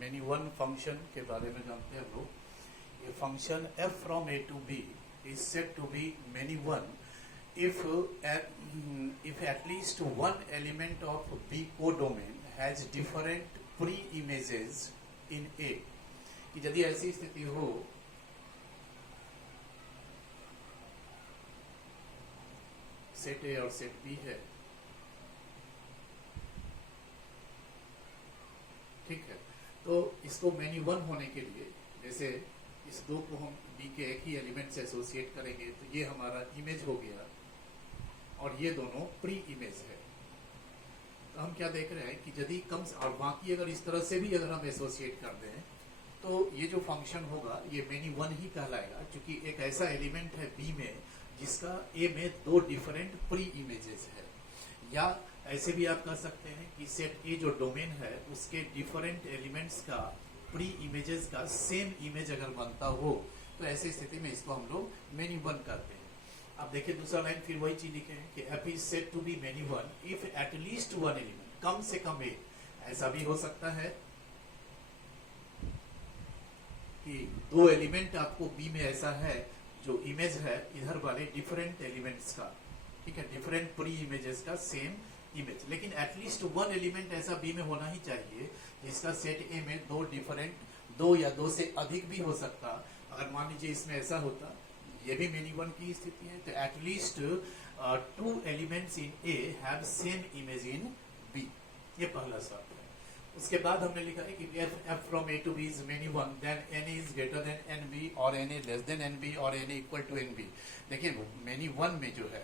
Many one function के बारे में जानते हैं हम लोग। ये function f from a to b is said to be many one if at least one element of b codomain has different pre-images in a। कि यदि ऐसी स्थिति हो सेट a और सेट b है, ठीक है, तो इसको मेनी वन होने के लिए जैसे इस दो को हम बी के एक ही एलिमेंट से एसोसिएट करेंगे तो ये हमारा इमेज हो गया और ये दोनों प्री इमेज है। तो हम क्या देख रहे हैं कि यदि कम और बाकी अगर इस तरह से भी अगर हम एसोसिएट कर दें तो ये जो फंक्शन होगा ये मेनी वन ही कहलाएगा, क्योंकि एक ऐसा एलिमेंट है बी में जिसका ए में दो डिफरेंट प्री इमेजेस है। या ऐसे भी आप कह सकते हैं कि सेट ए जो डोमेन है उसके डिफरेंट एलिमेंट्स का प्री इमेजेस का सेम इमेज अगर बनता हो तो ऐसी स्थिति में इसको हम लोग मेनी वन करते हैं। अब देखिए दूसरा लाइन फिर वही चीज लिखे हैं कि F is said to be many one if at least one element, कम से कम एक। ऐसा भी हो सकता है कि दो एलिमेंट आपको बी में ऐसा है जो इमेज है इधर वाले डिफरेंट एलिमेंट्स का, ठीक है, डिफरेंट प्री इमेजेस का सेम इमेज, लेकिन एटलीस्ट वन एलिमेंट ऐसा बी में होना ही चाहिए जिसका सेट ए में दो या दो से अधिक भी हो सकता। अगर मान लीजिए इसमें ऐसा होता, ये भी मेनी वन की स्थिति है, तो at least two elements in A have same image in B. ये पहला शर्त है। उसके बाद हमने लिखा है कि f from a to b is many one, then n is greater than nb और n is less than nb और n equal to nb। देखिए many one में जो है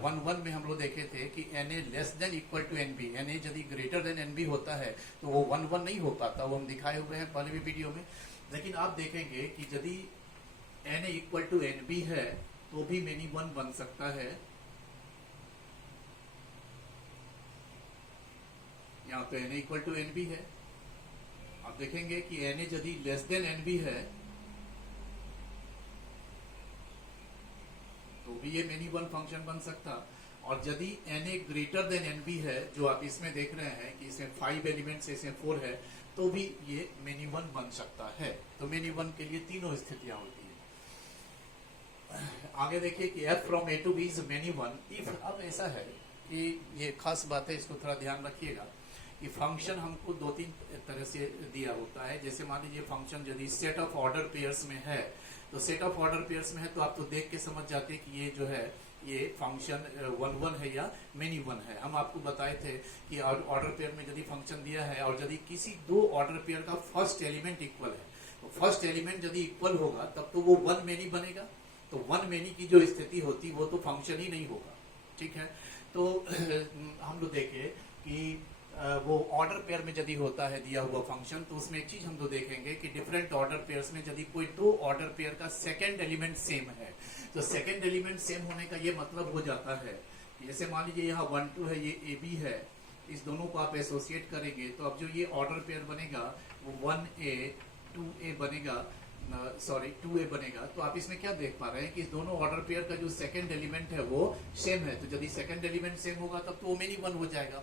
वन में हम लोग देखे थे कि n a less than equal to nb, n a यदि greater than nb होता है तो वो वन नहीं हो पाता, वो हम दिखाए हुए हैं पहले भी वीडियो में। लेकिन आप देखेंगे कि यदि n a equal to nb है तो भी many one बन सकता है। यहाँ पे n इक्वल टू nb है, आप देखेंगे कि n यदि लेस देन nb है तो भी ये मेनी वन फंक्शन बन सकता। और यदि n ग्रेटर देन nb है, जो आप इसमें देख रहे हैं कि इसमें 5 एलिमेंट्स इसमें 4 है, तो भी ये मेनी वन बन सकता है। तो मेनी वन के लिए तीनों स्थितियां होती है। आगे देखिए कि f from a to b is many one if. अब ऐसा है कि ये खास बात है, इसको थोड़ा ध्यान रखिएगा कि फंक्शन हमको दो तीन तरह से दिया होता है। जैसे मान लीजिए फंक्शन यदि सेट ऑफ ऑर्डर पेयर्स में है, तो सेट ऑफ ऑर्डर पेयर्स में है तो आप तो देख के समझ जाते हैं कि ये जो है ये फंक्शन वन है या मेनी वन है। हम आपको बताए थे कि ऑर्डर पेयर में यदि फंक्शन दिया है और यदि किसी दो ऑर्डर पेयर का फर्स्ट एलिमेंट इक्वल है, तो फर्स्ट एलिमेंट यदि इक्वल होगा तब तो वो वन मेनी बनेगा। तो वन मेनी की जो स्थिति होती वो तो फंक्शन ही नहीं होगा, ठीक है। तो हम लोग देखें कि वो ऑर्डर पेयर में यदि होता है दिया हुआ फंक्शन, तो उसमें एक चीज हम तो देखेंगे कि डिफरेंट ऑर्डर पेयर्स में यदि कोई दो ऑर्डर पेयर का सेकंड एलिमेंट सेम है, तो सेकंड एलिमेंट सेम होने का ये मतलब हो जाता है कि जैसे मान लीजिए यहाँ 1 2 है, ये ए बी है, इस दोनों को आप एसोसिएट करेंगे तो अब जो ये ऑर्डर पेयर बनेगा वो 1a 2a बनेगा, 2a बनेगा। तो आप इसमें क्या देख पा रहे हैं कि इस दोनों ऑर्डर पेयर का जो सेकंड एलिमेंट है वो सेम है। तो यदि सेकंड एलिमेंट सेम होगा तब तो वो मेनी वन हो जाएगा।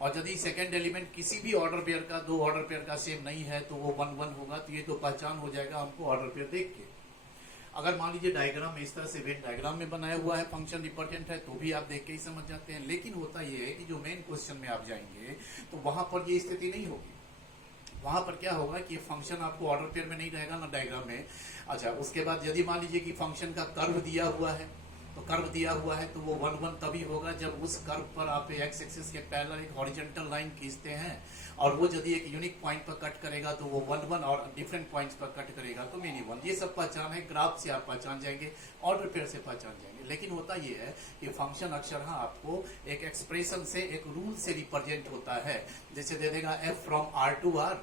और यदि सेकंड एलिमेंट किसी भी ऑर्डर पेयर का, दो ऑर्डर पेयर का सेम नहीं है तो वो वन होगा। तो ये तो पहचान हो जाएगा हमको ऑर्डर पेयर देख के। अगर मान लीजिए डायग्राम में इस तरह से वेन डायग्राम में बनाया हुआ है, फंक्शन रिप्रेजेंट है, तो भी आप देख के ही समझ जाते हैं। लेकिन होता यह है कि जो मेन क्वेश्चन में आप जाएंगे तो वहां पर ये स्थिति नहीं होगी। वहां पर क्या होगा कि फंक्शन आपको ऑर्डर पेयर में नहीं रहेगा ना डायग्राम में। अच्छा, उसके बाद यदि मान लीजिए कि फंक्शन का कर्व दिया हुआ है, तो कर्व दिया हुआ है तो वो वन तभी होगा जब उस कर्व पर आप एक्स एक्सिस के पैरेलल एक हॉरिजॉन्टल लाइन खींचते हैं और वो यदि एक यूनिक पॉइंट पर कट करेगा तो वो वन और डिफरेंट पॉइंट्स पर कट करेगा तो मेनी वन। ये सब पहचान है, ग्राफ से आप पहचान जाएंगे, ऑर्डर पेयर से पहचान जाएंगे। लेकिन होता ये है कि फंक्शन अक्सर हाँ आपको एक एक्सप्रेशन से, एक रूल से रिप्रेजेंट होता है। जैसे दे देगा f from r to r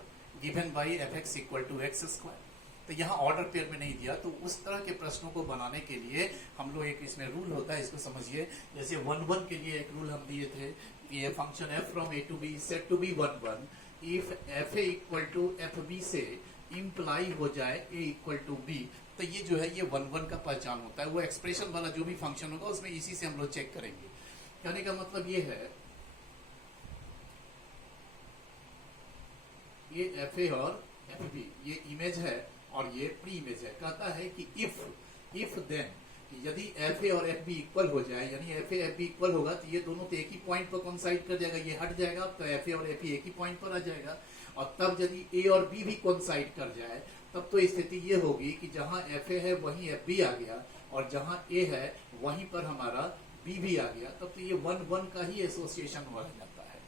given by fx equal to X square. तो यहाँ ऑर्डर पेयर में नहीं दिया, तो उस तरह के प्रश्नों को बनाने के लिए हम लोग एक इसमें रूल होता है, इसको समझिए। जैसे वन के लिए एक रूल हम दिए थे कि ये function f from a to b said to B one if f a equal to F B से इम्प्लाई हो जाए a इक्वल टू b। तो ये जो है ये वन का पहचान होता है। वो एक्सप्रेशन वाला जो भी फंक्शन होगा उसमें इसी से हम लोग चेक करेंगे। कहने का मतलब ये है ये एफ ए और एफ बी ये इमेज है और ये प्री इमेज है। कहता है कि इफ देन यदि एफ ए और एफ बी इक्वल हो जाए, यानी F A F B equal होगा तो ये दोनों तो एक ही पॉइंट पर कोइंसाइड कर जाएगा, ये हट जाएगा तो एफ ए और एफ बी एक ही पॉइंट पर आ जाएगा। और तब यदि ए और बी भी कोइंसाइड कर जाए तब तो स्थिति ये होगी कि जहां एफ ए है वहीं एफ बी आ गया और जहां ए है वहीं पर हमारा बी भी आ गया, तब तो ये 1-1 का ही एसोसिएशन हो जाता है।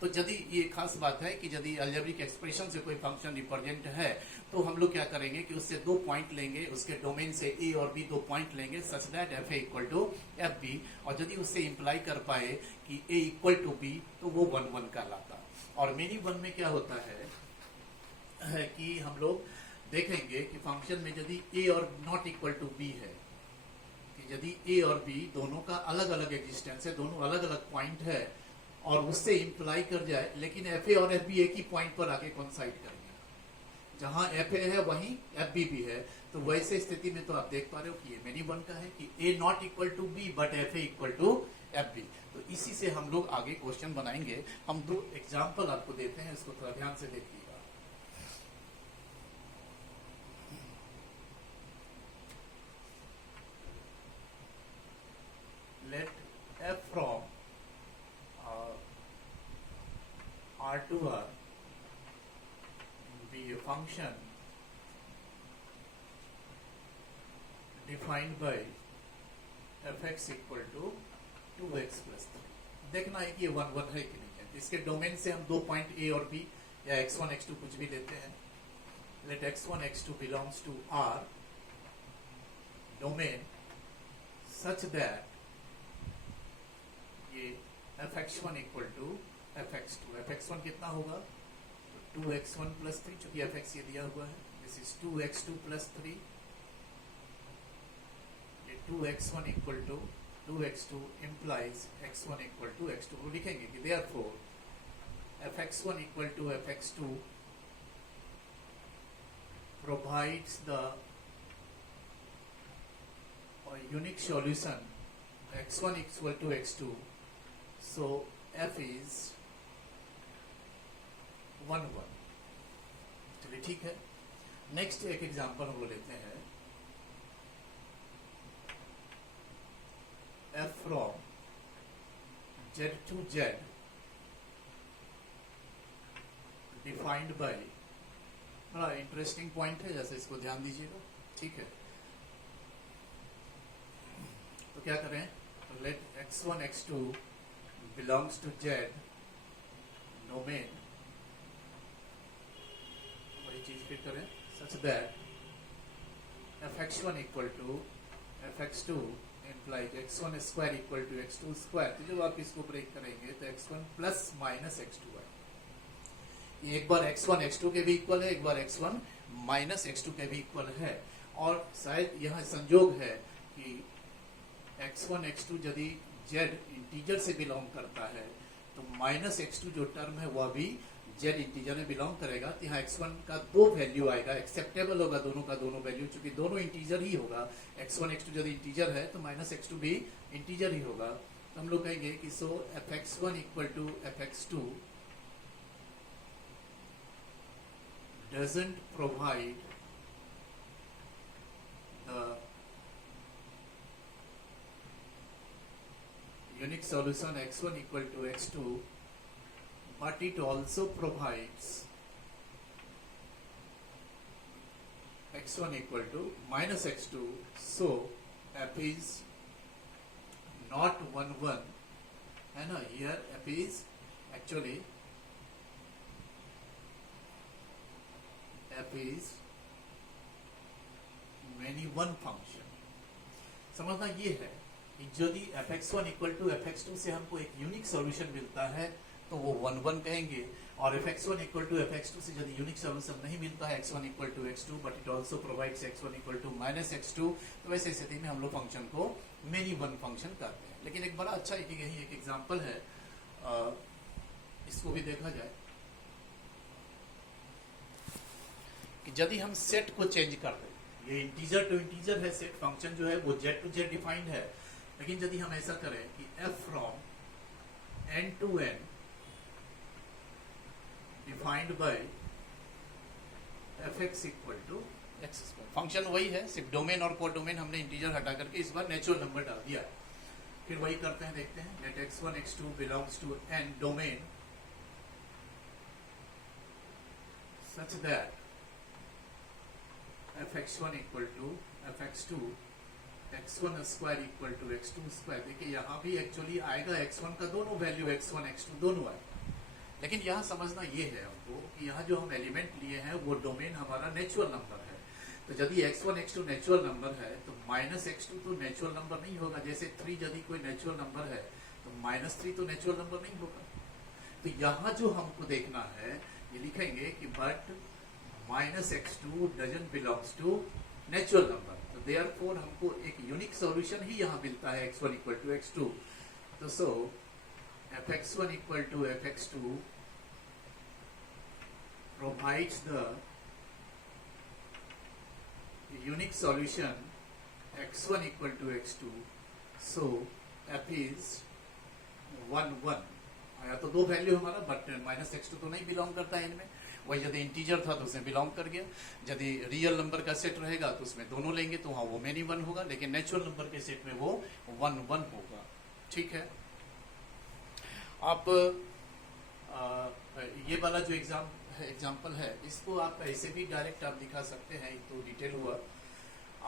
तो यदि ये खास बात है कि यदि अलजेब्रिक एक्सप्रेशन से कोई फंक्शन रिप्रेजेंट है तो हम लोग क्या करेंगे कि उससे 2 पॉइंट लेंगे, उसके डोमेन से ए और बी 2 पॉइंट लेंगे such that F A equal to F B, और यदि उससे इंप्लाई कर पाए कि ए इक्वल टू बी तो वो 1-1 कहलाता। और मेनी वन में क्या होता है कि हम लोग देखेंगे कि फंक्शन में यदि ए और नॉट इक्वल टू बी है, कि यदि ए और बी दोनों का अलग अलग एग्जिस्टेंस है, दोनों अलग अलग पॉइंट है और उससे इंप्लाई कर जाए लेकिन एफ ए और एफ बी एक ही पॉइंट पर आके कोइंसाइड करेंगे, जहां एफ ए है वहीं एफ बी भी है, तो वैसे स्थिति में तो आप देख पा रहे हो कि ये मेनी वन का है कि A not equal to B but F A equal to F B. तो इसी से हम लोग आगे क्वेश्चन बनाएंगे। हम 2 एग्जाम्पल आपको देते हैं, इसको थोड़ा ध्यान से देखिएगा। Let f from R to R be a function defined by fx equal to 2x plus 3। देखना है कि ये 1-1 है कि नहीं है। इसके डोमेन से हम 2 पॉइंट a और b या x1 x2 कुछ भी लेते हैं। Let x1 x2 belongs to R domain such that ये fx1 equal to fx2, fx1 कितना होगा तो 2x1 प्लस 3, चूंकि fx ये दिया हुआ है, दिस इज 2x2 प्लस 3, ये 2x1 equal to 2x2 implies x1 equal to x2। वो लिखेंगे कि therefore fx1 equal to fx2 provides the unique solution x1 equal to x2, so f is 1-1। चलिए ठीक है। नेक्स्ट एक एग्जांपल हम लोग लेते हैं। f from z to z defined by, बड़ा इंटरेस्टिंग पॉइंट है, जैसे इसको ध्यान दीजिएगा, ठीक है। तो क्या करें, तो late x1 x2 belongs to z domain, वही चीज फिर करें such that fx1 equal to fx2 implies x1 square equal to x2 square। तो जब आप इसको ब्रेक करेंगे तो x1 प्लस माइनस x2 है। ये एक बार x1 x2 के भी इक्वल है, एक बार x1 माइनस x2 के भी इक्वल है। और शायद यह संयोग है कि x1 x2 यदि z इंटीजर से बिलोंग करता है तो माइनस x2 जो टर्म है वह भी z इंटीजर में बिलोंग करेगा। तो यहाँ x1 का 2 वैल्यू आएगा, एक्सेप्टेबल होगा दोनों का दोनों वैल्यू, चूंकि दोनों इंटीजर ही होगा। x1 x2 यदि इंटीजर है तो माइनस x2 भी इंटीजर ही होगा। तो हम लोग कहेंगे कि so fx1 equal to fx2 doesn't provide the unique solution x1 equal to x2, but it also provides x1 equal to minus x2, so f is not 1-1, है ना। here f is actually f is many one function। समझना ये है यदि fx1 equal to fx2 से हमको एक unique solution मिलता है तो वो 1-1 कहेंगे, और fx1 इक्वल टू fx2 से यदि यूनिक सॉल्यूशन नहीं मिलता है x1 equal to x2 but it also provides x1 equal to minus x2, तो वैसे स्थिति में हम लोग फंक्शन को मेनी वन फंक्शन करते हैं। लेकिन एक बड़ा अच्छा यही एक एग्जांपल है, इसको भी देखा जाए कि यदि हम सेट को चेंज कर दें, ये इंटीजर टू इंटीजर है सेट फंक्शन जो है वो z टू z डिफाइंड है, लेकिन यदि हम ऐसा करें कि f from n to n defined by F X equal to X square. Function वही है, सिर्फ डोमेन और कोडोमेन हमने इंटीजर हटा करके इस बार नेचुरल नंबर डाल दिया। फिर वही करते हैं, देखते हैं। Let x1 x2 belongs to N domain such that fx1 equal to fx2 x1 square equal to x2 square. देखिए यहाँ भी एक्चुअली आएगा x1 का दोनों वैल्यू x1 x2 दोनों आएगा, लेकिन यहाँ समझना ये है हमको कि यहाँ जो हम एलिमेंट लिए हैं वो डोमेन हमारा नेचुरल नंबर है। तो यदि x1 x2 नेचुरल नंबर है तो -x2 तो नेचुरल नंबर नहीं होगा। जैसे 3 यदि कोई नेचुरल नंबर है तो -3 तो नेचुरल नंबर नहीं होगा। तो यहाँ जो हमको देखना है ये लिखेंगे कि but -x2 doesn't belongs to natural number. तो देयरफॉर हमको एक यूनिक सॉल्यूशन ही यहाँ मिलता है x1 इक्वल टू x2। तो so fx1 equal to fx2 provides the unique solution x1 equal to x2, so f is 1 1 आया। तो दो वैल्यू हमारा, बट -x2 तो नहीं बिलोंग करता है इनमें। वही यदि इंटीजर था तो उसमें बिलोंग कर गया। यदि रियल नंबर का सेट रहेगा तो उसमें दोनों लेंगे तो वहाँ वो मेनी वन होगा, लेकिन नेचुरल नंबर के सेट में वो 1 1 होगा। ठीक है। आप ये वाला जो एग्जाम्पल है इसको आप ऐसे भी डायरेक्ट आप दिखा सकते हैं, तो डिटेल हुआ।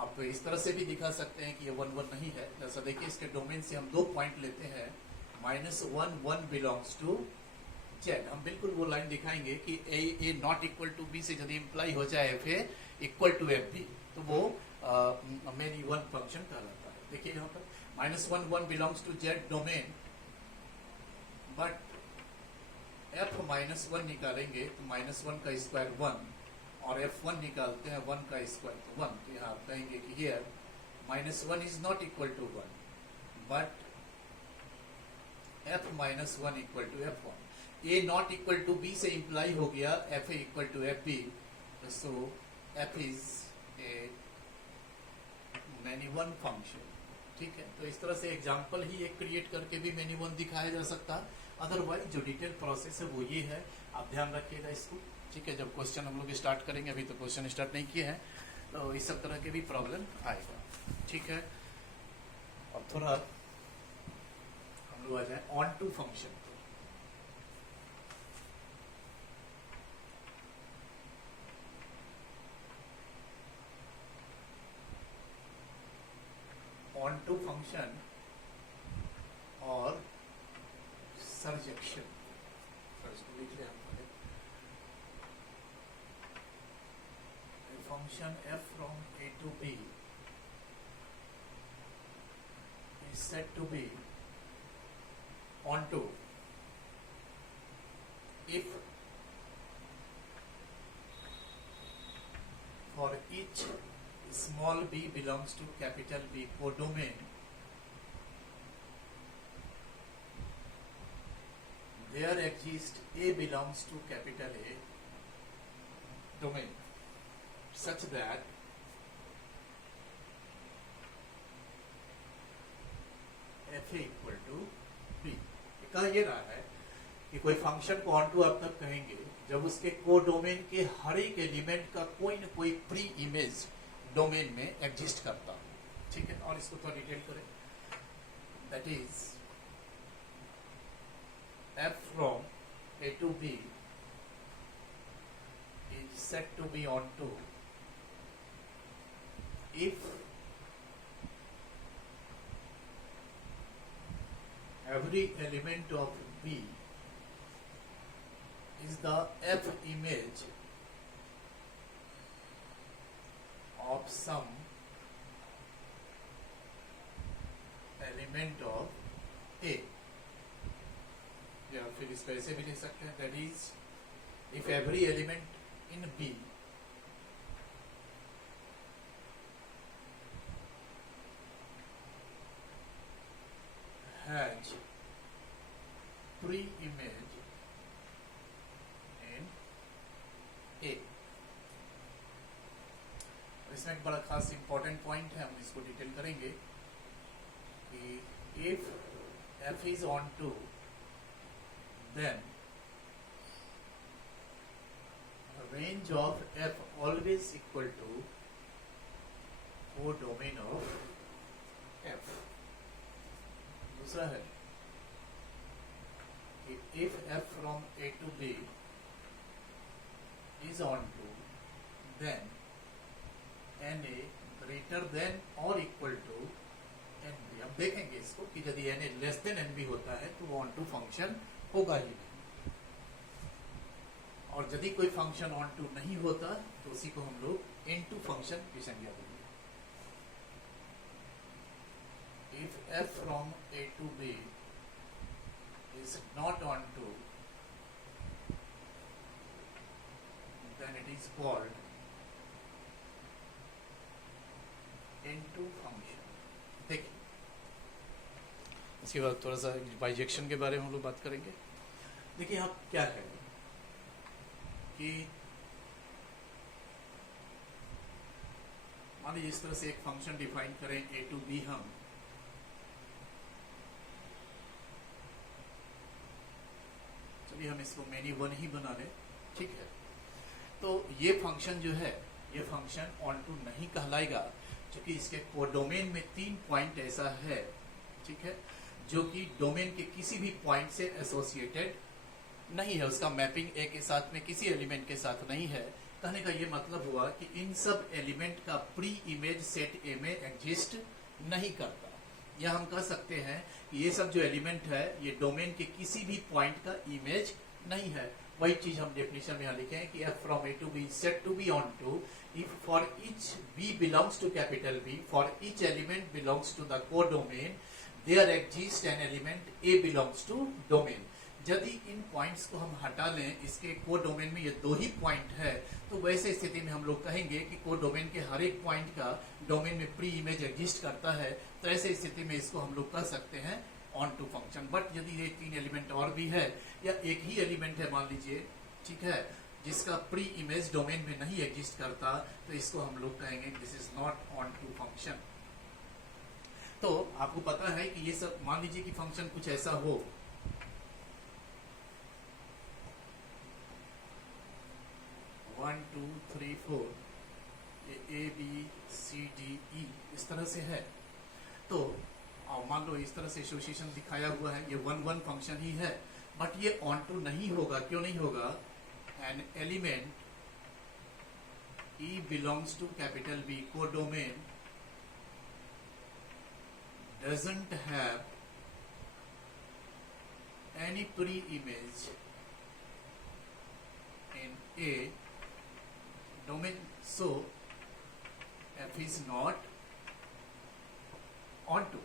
आप इस तरह से भी दिखा सकते हैं कि ये 1 1 नहीं है। जैसा देखिए इसके डोमेन से हम 2 पॉइंट लेते हैं। -1 1 बिलोंग्स टू जेड। हम बिल्कुल वो लाइन दिखाएंगे कि A not equal to B से यदि इंप्लाई हो जाए F A equal to F B तो वो मेनी वन फंक्शन कहलाता है। देखिए यहाँ पर -1 1 belongs to Z domain, but f -1 निकालेंगे तो -1 का स्क्वायर 1 और f1 निकालते हैं 1 का स्क्वायर तो 1। तो यहाँ आप कहेंगे कि here -1 is not equal to 1 but f -1 equal to f1। a not equal to b से इंप्लाई हो गया f a equal to f b, so f is a many one function. ठीक है। तो इस तरह से एग्जाम्पल ही एक क्रिएट करके भी मेनी वन दिखाया जा सकता है। अदरवाइज जो डिटेल प्रोसेस है वो ये है, आप ध्यान रखिएगा इसको। ठीक है। जब क्वेश्चन हम लोग स्टार्ट करेंगे, अभी तो क्वेश्चन स्टार्ट नहीं किए हैं, तो इस सब तरह के भी प्रॉब्लम आएगा। ठीक है। और थोड़ा हम लोग आ जाए onto function. Onto function और सर्जेक्शन लिख लिया हमने। Function f from a to b is said to be onto if for each small b belongs to capital B codomain, there exists A belongs to capital A domain such that f a equal to b। कह ये रहा है कि कोई function को on to आप तब कहेंगे जब उसके कोडोमेन के हर एक एलिमेंट का कोई न कोई प्री इमेज डोमेन में एग्जिस्ट करता है। ठीक है। और इसको थोड़ा डिटेल करें। That is f from a to b is said to be onto if every element of b is the f image of some element of A, या फिर इसको ऐसे भी लिख सकते हैं, that is if every element in B has pre-image in A। इसमें एक बड़ा खास इंपॉर्टेंट पॉइंट है, हम इसको डिटेल करेंगे कि if f is on to then range range of f always equal to codomain of f. दूसरा है कि if f from a to b is on to, then na greater than or equal to nb. अब देखेंगे इसको कि यदि na less than nb होता है तो वो ऑन टू फंक्शन होगा ही नहीं, और यदि कोई फंक्शन ऑन टू नहीं होता तो उसी को हम लोग इन टू फंक्शन की संज्ञा देंगे. If f from a to b is not on to, then it is called into function. देखिए इसके बाद थोड़ा सा बाइजेक्शन के बारे में हम लोग बात करेंगे. देखिए आप क्या करेंगे कि मान लीजिए इस तरह से एक फंक्शन डिफाइन करें a to b. हम चलिए हम इसको मेनी वन ही बना लें, ठीक है. तो ये फंक्शन जो है ये फंक्शन ऑन टू नहीं कहलाएगा क्योंकि इसके कोडोमेन में 3 पॉइंट ऐसा है, ठीक है, जो कि डोमेन के किसी भी पॉइंट से एसोसिएटेड नहीं है. उसका मैपिंग ए के साथ में किसी एलिमेंट के साथ नहीं है. कहने का ये मतलब हुआ कि इन सब एलिमेंट का प्री इमेज सेट ए में एग्जिस्ट नहीं करता. या हम कह सकते हैं कि ये सब जो एलिमेंट है ये डोमेन के किसी भी पॉइंट का इमेज नहीं है. वही चीज हम डेफिनेशन में यहाँ लिखे हैं कि f from a to b is said to be on to if for each b belongs to capital B, for each element belongs to the codomain, there exists an element a belongs to domain. यदि इन points को हम हटा लें, इसके codomain में ये 2 ही point है, तो वैसे स्थिति में हम लोग कहेंगे कि कोडोमेन के हर एक पॉइंट का डोमेन में प्री इमेज एग्जिस्ट करता है. तो ऐसे स्थिति में इसको हम लोग कह सकते हैं ऑन टू फंक्शन. बट यदि ये 3 एलिमेंट और भी है या एक ही एलिमेंट है मान लीजिए, ठीक है, जिसका प्री इमेज डोमेन में नहीं एग्जिस्ट करता, तो इसको हम लोग कहेंगे this is not onto function. तो आपको पता है कि ये सब मान लीजिए कि फंक्शन कुछ ऐसा हो, 1 2 3 4 A B C D E इस तरह से है. तो मान लो इस तरह से एसोसिएशन दिखाया हुआ है, ये 1 1 फंक्शन ही है, बट ये ऑन टू नहीं होगा. क्यों नहीं होगा? An element E belongs to capital B codomain doesn't have any pre-image in A domain, so F is not on to.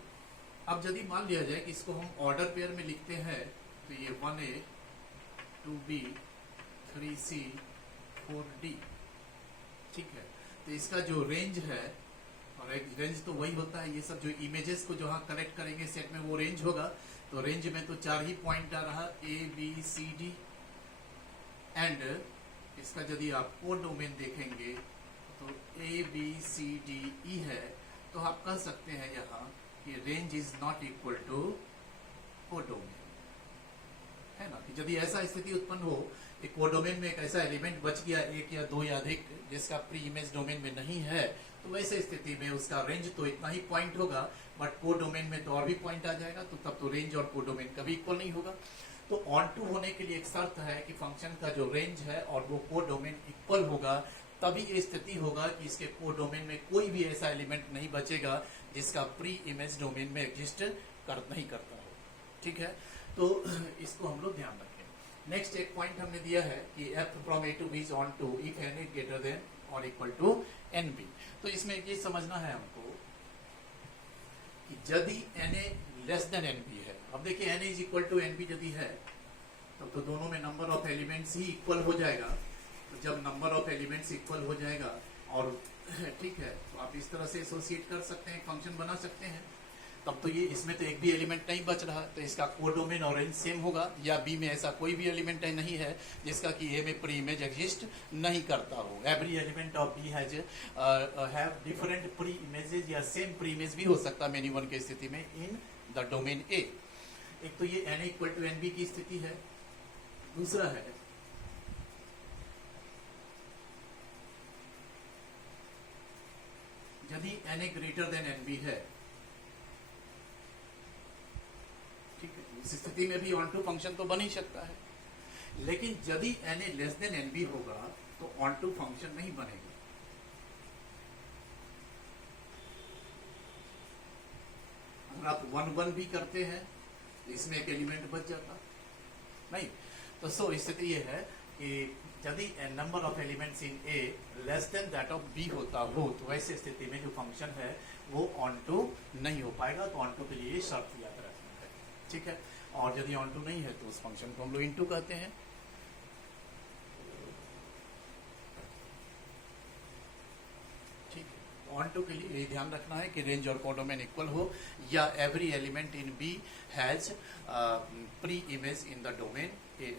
अब यदि मान लिया जाए कि इसको हम ऑर्डर पेयर में लिखते हैं तो ये 1A 2B 3C 4D, ठीक है. तो इसका जो रेंज है, और एक रेंज तो वही होता है, ये सब जो इमेजेस को जो हाँ कलेक्ट करेंगे सेट में वो रेंज होगा. तो रेंज में तो 4 ही पॉइंट आ रहा, A B C D. And इसका यदि आप कोडोमेन देखेंगे तो A B C D E है, तो आप कह सकते हैं यहाँ कि range is not equal to codomain, है ना. कि यदि ऐसा स्थिति उत्पन्न हो कि कोडोमेन में एक ऐसा एलिमेंट बच गया, एक या 2 या अधिक, जिसका प्री इमेज डोमेन में नहीं है, तो वैसे स्थिति में उसका रेंज तो इतना ही पॉइंट होगा, बट कोडोमेन में तो और भी पॉइंट आ जाएगा, तो तब तो रेंज और कोडोमेन कभी इक्वल नहीं होगा. तो ऑन टू होने के लिए एक शर्त है कि फंक्शन का जो रेंज है और वो कोडोमेन इक्वल होगा, तभी ये स्थिति होगा कि इसके कोडोमेन में कोई भी ऐसा एलिमेंट नहीं बचेगा जिसका प्री इमेज डोमेन में एग्जिस्ट नहीं करता हो, ठीक है. तो इसको हम लोग ध्यान रखें. नेक्स्ट एक पॉइंट हमने दिया है कि f from a to b is on to if n is greater than or equal to nb. तो इसमें ये समझना है हमको कि यदि na लेस देन nb है, अब देखिए na is equal to nb यदि है तब तो दोनों में number of elements he equal हो जाएगा. तो जब नंबर ऑफ एलिमेंट्स इक्वल हो जाएगा और ठीक है, तो आप इस तरह से एसोसिएट कर सकते हैं, फंक्शन बना सकते हैं. तब तो ये इसमें तो एक भी एलिमेंट नहीं बच रहा, तो इसका कोडोमेन और रेंज सेम होगा. या बी में ऐसा कोई भी एलिमेंट नहीं है जिसका कि ए में प्री इमेज एग्जिस्ट नहीं करता हो. Every element of B has have different preimages या सेम प्री इमेज भी हो सकता है मेनी वन की स्थिति में इन द डोमेन ए. एक तो ये n equal to N B की स्थिति है. दूसरा है N A greater than N B है, ठीक है, इस स्थिति में भी ऑन टू फंक्शन तो बन ही सकता है। लेकिन यदि N A less than N B होगा तो ऑन टू फंक्शन नहीं बनेगा। अगर आप 1 1 भी करते हैं इसमें एक एलिमेंट बच जाता नहीं। तो सो स्थिति ये है कि यदि number of elements in A less than that of B होता हो तो वैसे स्थिति में जो फंक्शन है वो ऑन टू नहीं हो पाएगा। तो ऑन टू के लिए शर्त याद रखना है, ठीक है। और यदि ऑन टू नहीं है तो उस फंक्शन को हम लोग इनटू कहते हैं, ठीक है। ऑन टू के लिए ये ध्यान रखना है कि रेंज और कोडोमेन इक्वल हो या every element in B has preimage in the domain,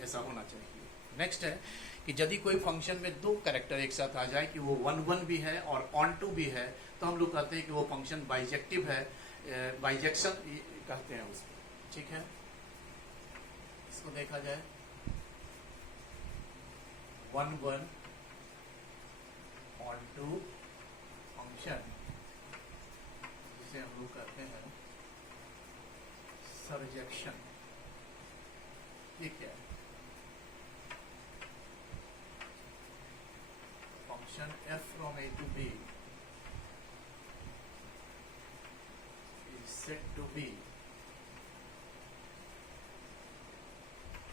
ऐसा होना चाहिए। नेक्स्ट है कि यदि कोई फंक्शन में दो कैरेक्टर एक साथ आ जाए कि वो 1 1 भी है और ऑन टू भी है तो हम लोग कहते हैं कि वो फंक्शन बाइजेक्टिव है, बाइजेक्शन कहते हैं उसको, ठीक है। इसको देखा जाए 1 1 ऑन टू फंक्शन जिसे हम लोग कहते हैं सरजेक्शन, ये क्या है? Function f from a to b is said to be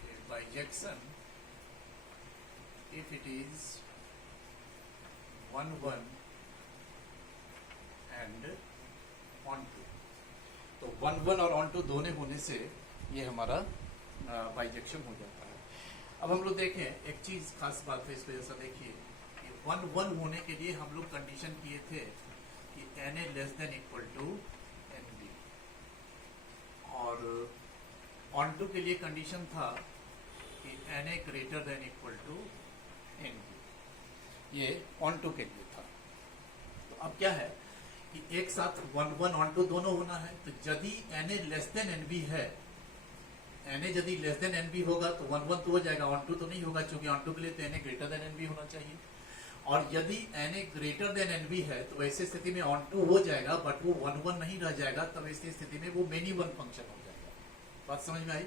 a bijection if it is 1 1 and on 2। तो 1 1 और on 2 दोनों होने से ये हमारा बाइजेक्शन हो जाता है। अब हम लोग देखें एक चीज खास बात है इस वजह से, देखिए 1 1 होने के लिए हम लोग कंडीशन किए थे कि N A less than equal to N B, और ऑन टू के लिए कंडीशन था कि N A greater than equal to N B, ये ऑन टू के लिए था। तो अब क्या है कि एक साथ 1 1 ऑन टू दोनों होना है। तो यदि N A less than N B है, एन ए यदि लेस देन एन बी होगा तो 1 1 तो हो जाएगा, ऑन टू तो नहीं होगा, क्योंकि ऑन टू के लिए तो N A greater than N B होना चाहिए। और यदि N A greater than N B है तो ऐसी स्थिति में ऑन टू हो जाएगा बट वो 1 1 नहीं रह जाएगा, तब ऐसी स्थिति में वो मेनी वन फंक्शन हो जाएगा। बात समझ में आई?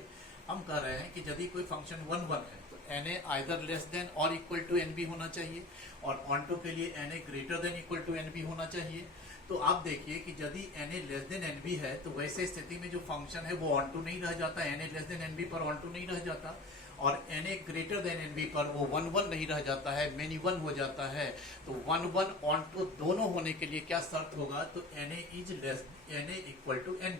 हम कह रहे हैं कि यदि कोई फंक्शन 1 1 है तो N A either less than और इक्वल टू एन बी होना चाहिए, और ऑन टू के लिए N A greater than equal to N B होना चाहिए। तो आप देखिए कि यदि N A less than N B है तो वैसे स्थिति में जो फंक्शन है वो ऑन टू नहीं रह जाता, N A less than N B पर ऑन टू नहीं रह जाता, और N A greater than N B पर वो 1 1 नहीं रह जाता है, मेनी वन हो जाता है। तो 1 1 ऑन टू दोनों होने के लिए क्या शर्त होगा? तो N A is less, N A equal to N